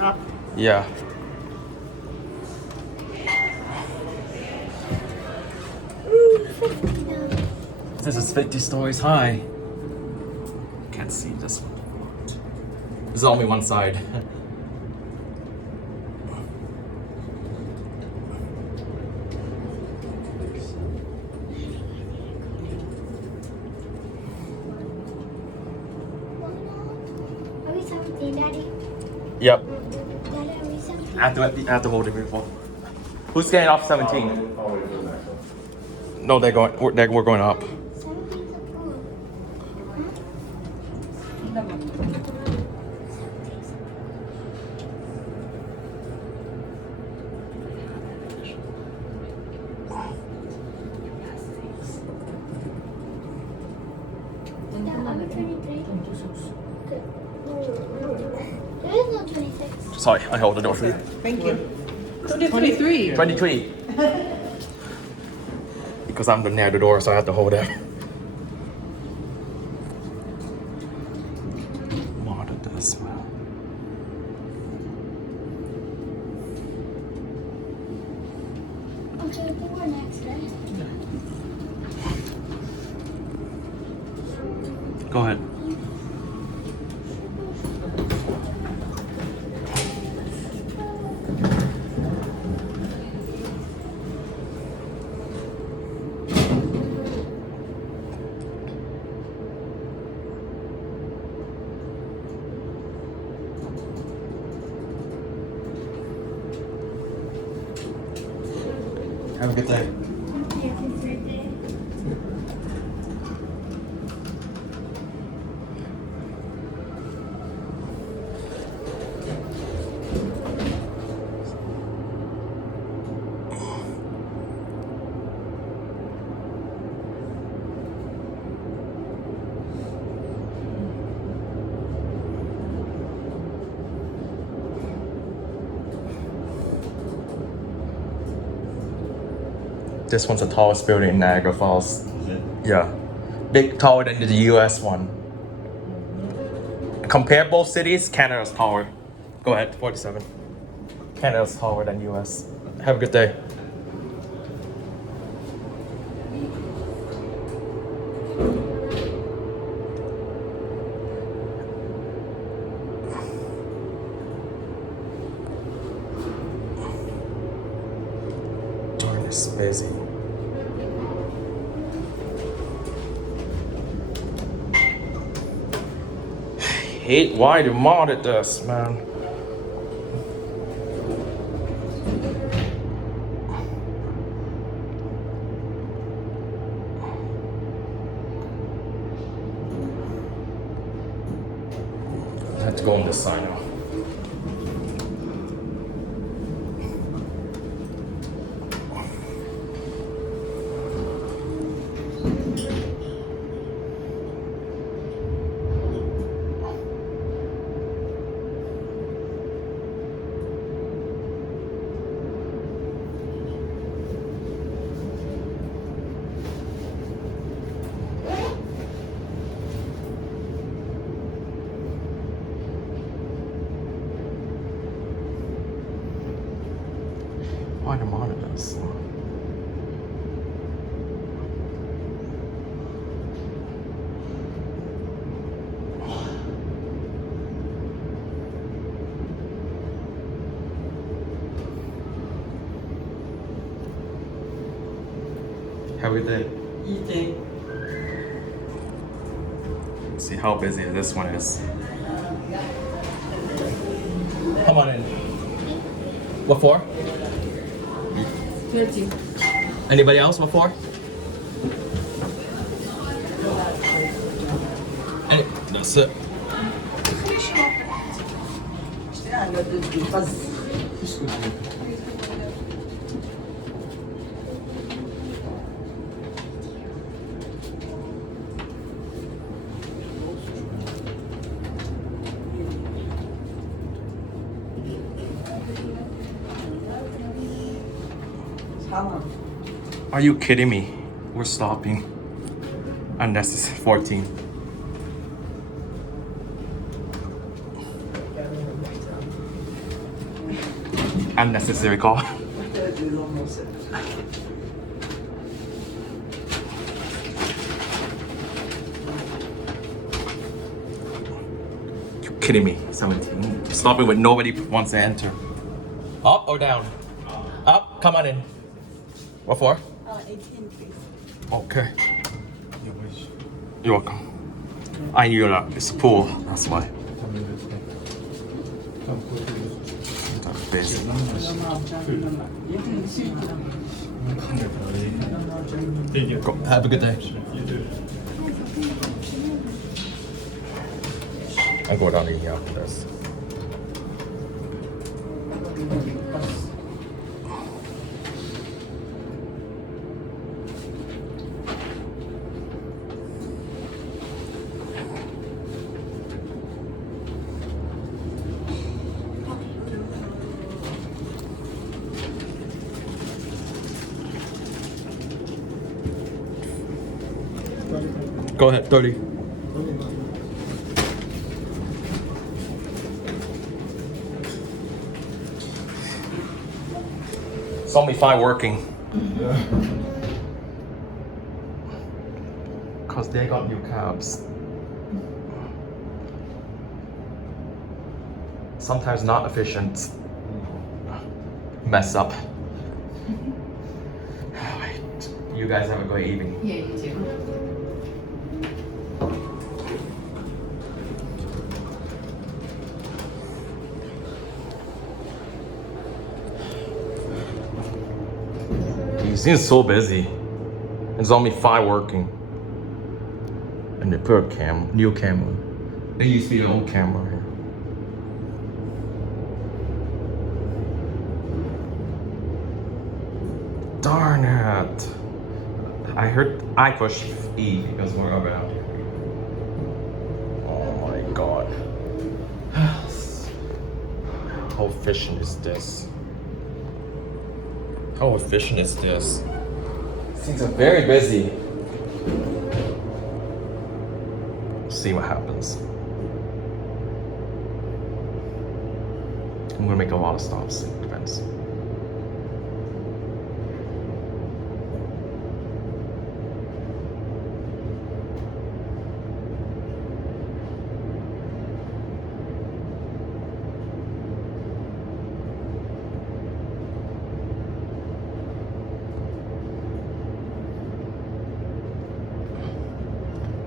Up. Yeah. This is 50 stories high. Can't see this one. There's only one side. Are we 17, Daddy? Yep. Daddy, are we 17? I have to hold it before. Who's getting off 17? No, we're going up. 17's approved. Yeah, are we 23? Good. There is no 26. Sorry, I hold the door for you. Thank you. 23. 23. Because I'm near the door, so I have to hold it. What this, man? Okay, I think we're next, right? Go ahead. Have a good day. This one's the tallest building in Niagara Falls. Is it? Yeah. Big, taller than the US one. Compare both cities, Canada's taller. Go ahead, 47. Canada's taller than US. Have a good day. Darn, it's busy. Hate why they modded this, man. I have to go on this side now. Why the monitors? How we did? Eating. See how busy this one is. Come on in. What for? 30. Anybody else? What for? That's it. Are you kidding me? We're stopping. And this is 14. unnecessary call. You kidding me? 17. Stopping with nobody wants to enter. Up or down? Up. Come on in. What for? 18, please. Okay. You're welcome. I knew that it's a pool. That's why. Busy. Go. Have a good day. I go down in here after this. Go ahead, 30. It's only 5 working. Cause they got new cabs. Sometimes not efficient. Mess up. Alright. You guys have a great evening. Yeah, you too. It seems so busy. There's only 5 working. And they put a new camera. There used to be an old camera here. Darn it. I pushed E because we're around here. Oh my god. How efficient is this? How efficient is this? Things are very busy. See what happens. I'm gonna make a lot of stops. It depends.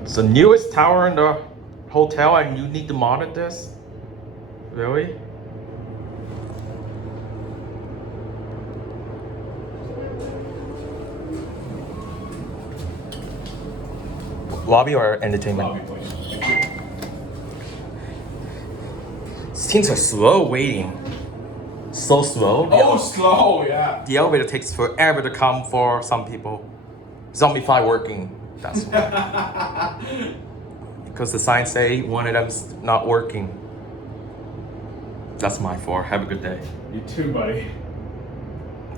It's the newest tower in the hotel and you need to monitor this? Really? Lobby or entertainment? Lobby, please. Things are slow waiting. So slow. Oh, slow, yeah. The elevator takes forever to come for some people. It's only 5 working. That's why. Because the signs say one of them's not working. That's my fault. Have a good day. You too, buddy.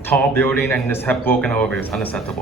Tall building and just have broken elevators. Unacceptable.